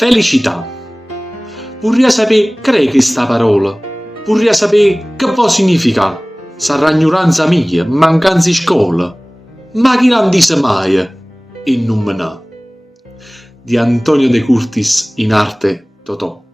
Felicità. Vorrei sapere che è questa parola. Vorrei sapere che può significare. Sarà ignoranza mia, mancanza di scuola. Ma chi non dice mai? E non me ne. Di Antonio De Curtis, in arte Totò.